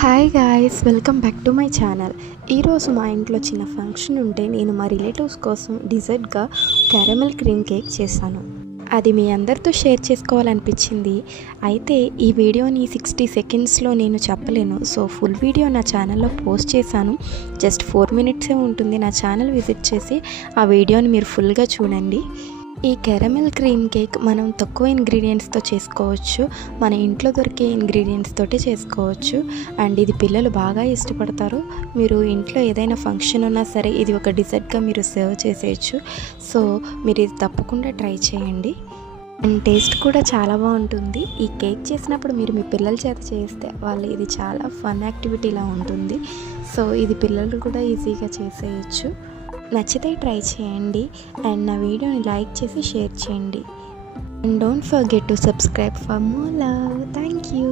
Hi guys, welcome back to my channel. ఈరోజు మా ఇంట్లో చిన్న ఫంక్షన్ ఉంటే నేను మా రిలేటివ్స్ కోసం డిజర్ట్గా క్యారమెల్ క్రీమ్ కేక్ చేశాను. అది మీ అందరితో షేర్ చేసుకోవాలనిపించింది. అయితే ఈ వీడియోని 60 సెకండ్స్లో నేను చెప్పలేను. సో ఫుల్ వీడియో నా ఛానల్లో పోస్ట్ చేశాను. జస్ట్ 4 మినిట్సే ఉంటుంది. నా ఛానల్ విజిట్ చేసి ఆ వీడియోని మీరు ఫుల్గా చూడండి. ఈ క్యారమెల్ క్రీమ్ కేక్ మనం తక్కువ ఇంగ్రీడియంట్స్తో చేసుకోవచ్చు. మన ఇంట్లో దొరికే ఇంగ్రీడియంట్స్ తోటే చేసుకోవచ్చు. అండ్ ఇది పిల్లలు బాగా ఇష్టపడతారు. మీరు ఇంట్లో ఏదైనా ఫంక్షన్ ఉన్నా సరే ఇది ఒక డిజర్ట్గా మీరు సర్వ్ చేసేయచ్చు. సో మీరు ఇది తప్పకుండా ట్రై చేయండి. అండ్ టేస్ట్ కూడా చాలా బాగుంటుంది. ఈ కేక్ చేసినప్పుడు మీరు మీ పిల్లల చేత చేస్తే వాళ్ళు ఇది చాలా ఫన్ యాక్టివిటీలా ఉంటుంది. సో ఇది పిల్లలు కూడా ఈజీగా చేసేయచ్చు. నచ్చితే ట్రై చేయండి. అండ్ నా వీడియోని లైక్ చేసి షేర్ చేయండి. And don't forget to subscribe for more love. Thank you.